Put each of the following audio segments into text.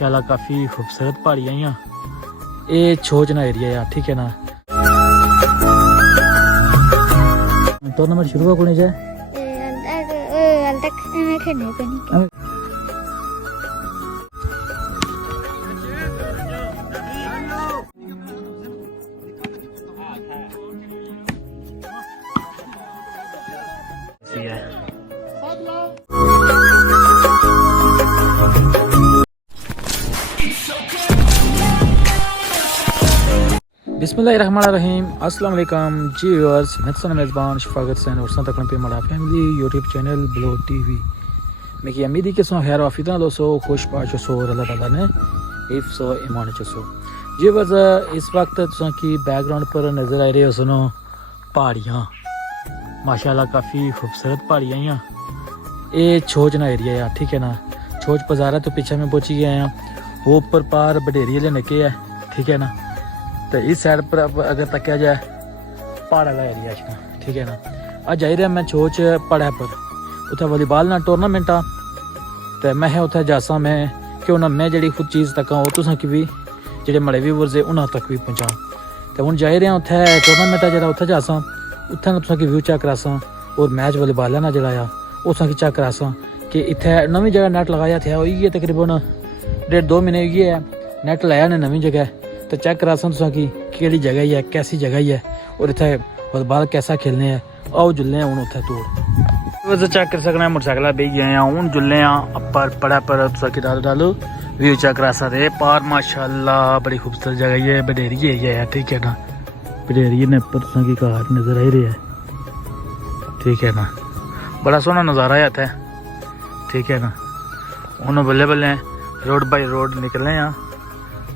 माशाल्लाह काफ़ी खूबसूरत पहाड़ियाँ ही ये छोजना एरिया है, ठीक है ना। टूर्नामेंट शुरू हुआ कौन जाए बिस्मिल्लाहिर्रहमानिर्रहीम। अस्सलाम वालेकुम जी व्यूअर्स, मैं सन मेज़बान शफाकत हुसैन और सन तकन पे मड़ा family YouTube channel blog TV में की उम्मीद के सो खैर वाफिदा दोस्तों खुश पाश सो अल्लाह ताला ने हिफ्ज़ व ईमान चसो जी बस इस वक्त तुसां की बैकग्राउंड पर नज़र आ रही हो सुनो पहाड़ियाँ माशाल्लाह काफ़ी खूबसूरत पहाड़ियाँ ही ये छोजना एरिया है, ठीक है ना। छोज बाज़ार तो पीछे में पहुँची गए हैं, वो ऊपर पार बडेरी वाले नके है, ठीक है ना। तो इस साइड पर अगर तकिया जाए पहाड़ वाला एरिया है, ठीक है ना। अज आई रहा मैं छोच पहाड़ा पर उत्थे वॉलीबॉल ना टूर्नामेंट आ तो मैं उत्थे जासा मैं क्यों ना मैं जी खुद चीज़ तक वो तुसा की भी जो मड़े व्यूवर्स है उन्होंने तक भी पहुँचा। तो हूँ जाई रहा उत्थे टूर्नामेंट जो उत्थे जासा उत्थे ना तुसा की व्यू चेक करासा और मैच वॉलीबॉल ना जोड़ा वो तुसा की चेक करासा कि इतने नवी जगह नैट लगाया थे हुई है तकरीबन 1.5-2 महीने हुई है नैट लाया ने नवी जगह। तो चेक करासा तुसा की केड़ी जगह ही है कैसी जगह ही है और इतने वॉलीबॉल कैसा खेलने हैं आओ जुलने हूँ उत्थे तोड़ वैसे चेक कर सकना मोटरसाइकिल बेही गए हैं हूँ जुलने अपर पड़ा पर तुसा की डालो व्यू चेक करा सकते पार माशाल्लाह बड़ी खूबसूरत जगह है बडेरी एरिया है, ठीक है ना। बडेरी ने पर तुसा की घाट नजर आ रही है, ठीक है ना। बड़ा सोहना नज़ारा है इतना, ठीक है ना। हूँ बल्ले बल्ले रोड बाई रोड निकलने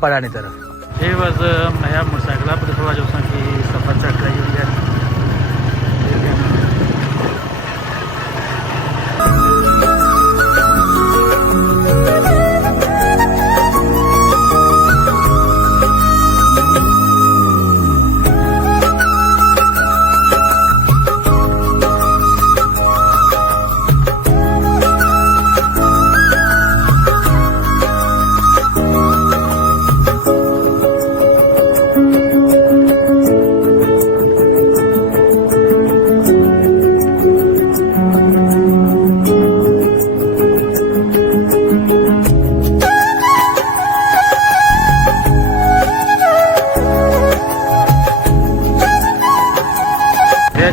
पहाड़ी तरफ ये बस मैं मोटरसाइकिल पर थोड़ा जो कि सफ़र चेक कराई हुई है, ठीक है ना।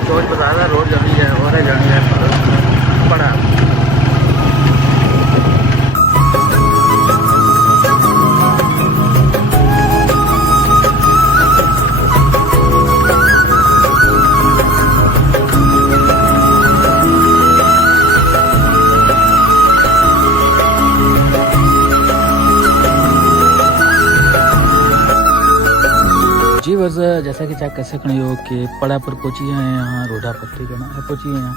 चोच बता रहा रोड जानी है और जानी है बड़ा जी बस जैसा कि चेक कर सकते हो कि पड़ा पर पहुंची हैं यहाँ रोडा पर, ठीक है ना। पहुंची हैं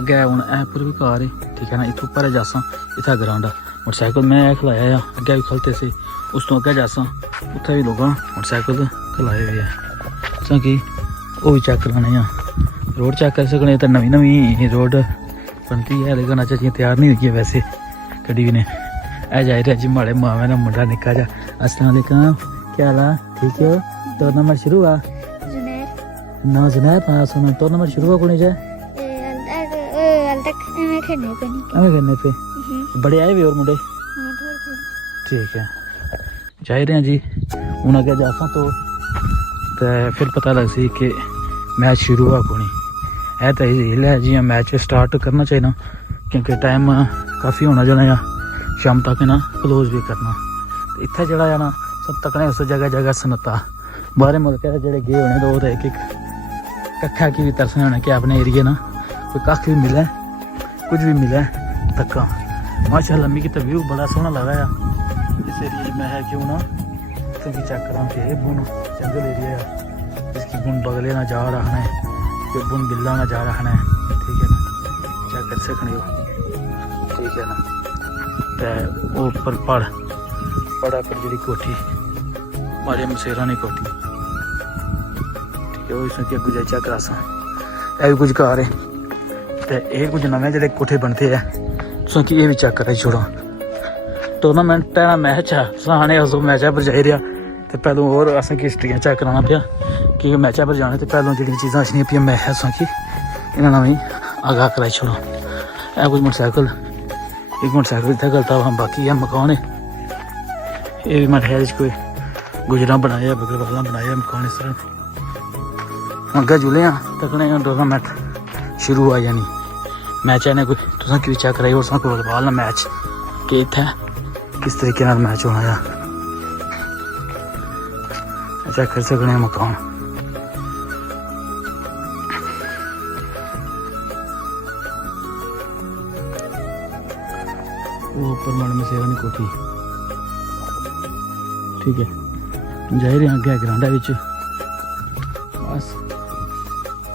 अगे हूँ ऐ पर भी कार है, ठीक है ना। इतों पर जासा इतना ग्राउंड मोटरसाइकिल मैं खिलाया अगे भी खलते से उस तो अगे जासा उत्थे भी लोग मोटरसाइकिल खिलाए हुए हैं कि वो भी चेक कराने रोड चेक कर सकते। तो नवी नवी रोड बनती है लेकिन अच्छा जी तैयार नहीं हुई है वैसे गड्डी ने। ऐ जाए रहा जी माड़े मावे ना मुंडा निका जा। अस्सलाम वालेकुम, क्या हाल है, ठीक है। टूर्नामेंट शुरू हुआ ना जुनैर ना सुनो टूर्नामेंट शुरू हुआ कौन जाए खेलने पे बड़े आए भी और मुंडे, ठीक है। जा रहे हैं जी हूँ अगे जासा तो फिर पता लग सी कि मैच शुरू हुआ कौन है। तो हिल है जी मैच स्टार्ट करना चाहिए क्योंकि टाइम काफ़ी होना जाना या शाम तक ना क्लोज भी करना। इतना जरा है ना सब तक उस जगह जगह सनता बाहर मुल्क जोड़े गए होने तो एक एक कखा की भी तरसने होने कि अपने एरिए ना कोई कख भी मिले कुछ भी मिले तक माशाल्लाह मिगी तो व्यू बड़ा सोहना लगा है इस एरिए में है। क्यों ना क्योंकि चेक करा कि बुन जंगल एरिया है इसकी बुन बगले ना जा रहा है कि बुन बिल्ला ना जा रहा है, ठीक है ना। चेक कर सकते हो, ठीक है ना। तो ऊपर पड़ा पर जी कोठी मारे मसेरा नहीं कोठी, ठीक है। वो इसमें गुजा चेक करासा ये भी कुछ घर है तो ये कुछ नवे जो कोठे बनते हैं तुम कि ये भी चेक कराई छोड़ा। टूर्नामेंट का मैच है सराहने उस मैच पर जाई रहा तो पहलों और असें हिस्ट्रियां चेक कराना पिया कि मैच पर जाने तो पहलों जी चीज़ां अच्छी पिया मैं असें कि इन्होंने भी आगाह कराई छोड़ो। है कुछ मोटरसाइकिल एक मोटरसाइकिल इतना गलता हुआ बाकी है मकान है ये भी मेरे ख्याल कोई गुजरा बनाया बगैर वाला बनाया मकान इस तरह अगर जुले हाँ तकने टूर्नामेंट शुरू हुआ यानी मैच है कोई तुम कि चेक कराई और कोई फुटबॉल ना मैच कि इतना किस तरीके मैच होना है चेक कर सकते हैं मकान वो ऊपर मैडम सेवा की कोठी ठीक है जाए रहे अगे ग्राउंडा बस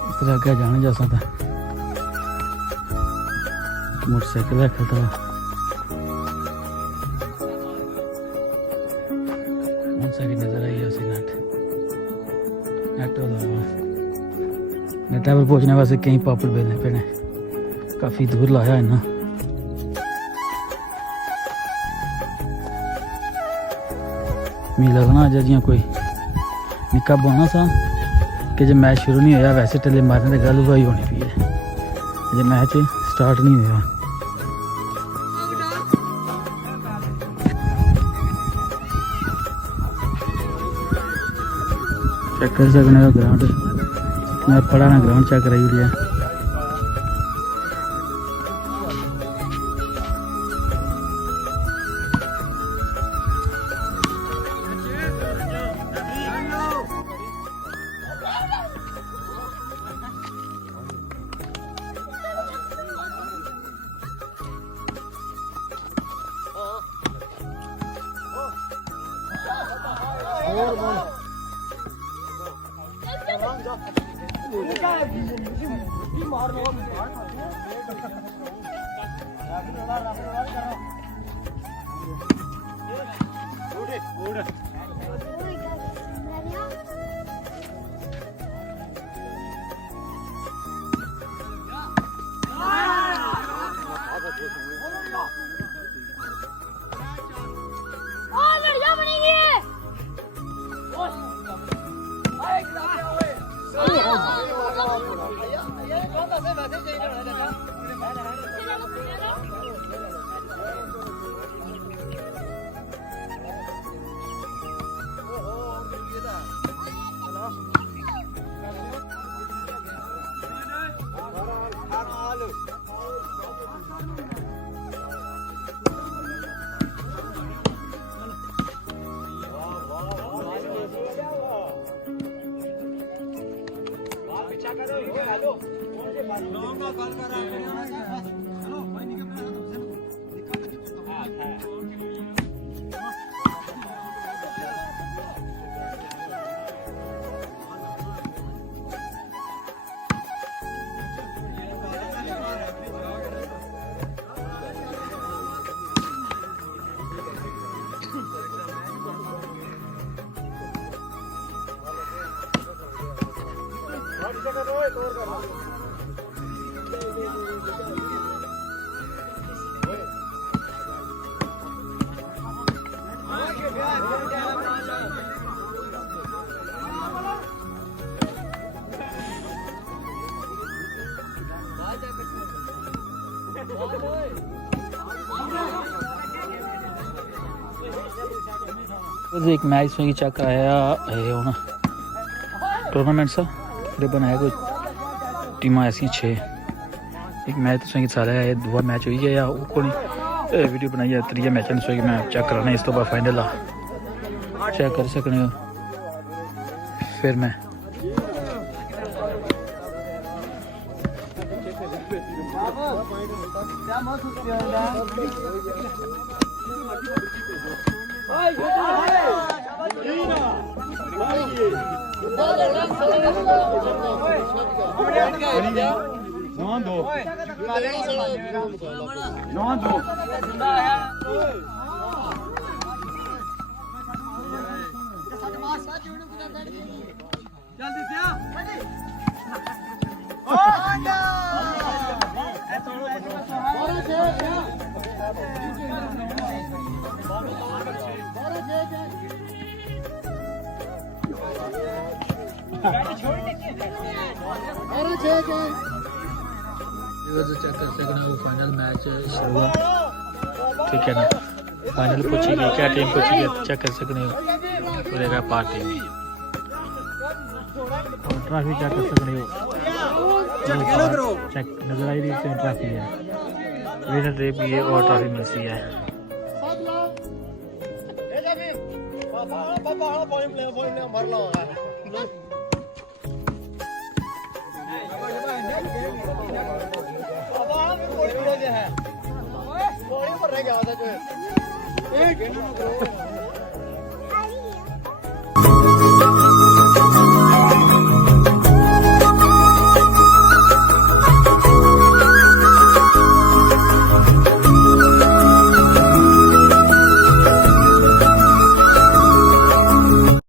इस तरह अगे जाने जा सकता मोटरसाइकिल रखा था नजर आई नेट पर पहुंचने वास्ते कई पापड़ बेलने पे काफ़ी दूर लाया है ना मी लगना अज जियां कोई निक्का बौना सा कि जब मैच शुरू नहीं होया वैसे टल्ले मारने की गल ही होनी पी है जब मैच स्टार्ट नहीं होया चेक कर सकते हो ग्राउंड मैं पढ़ा ना ग्राउंड चेक कराई हुई है एक मैच में चेक आया है होना टूर्नामेंट सा फिर बनाया कोई टीम ऐसी 6 एक मैच तो सारा है दूआ मैच हुई है या वो को नहीं वीडियो बनाई है 3 मैच मैं चेक कराना इस तो बाद फाइनल आ चेक कर सकने हो फिर मैं चेक कर सकते हो फाइनल मैच शुरू है, ठीक है ना। फाइनल पहुंची गई, क्या टीम पहुंची गई चेक कर सकते हो, पूरेगा पार्टी और ट्रॉफी चेक कर सकते हो, चेक नजर आई रही है ट्रॉफी है, विनर ट्रिप ये और ट्रॉफी मिलती है। है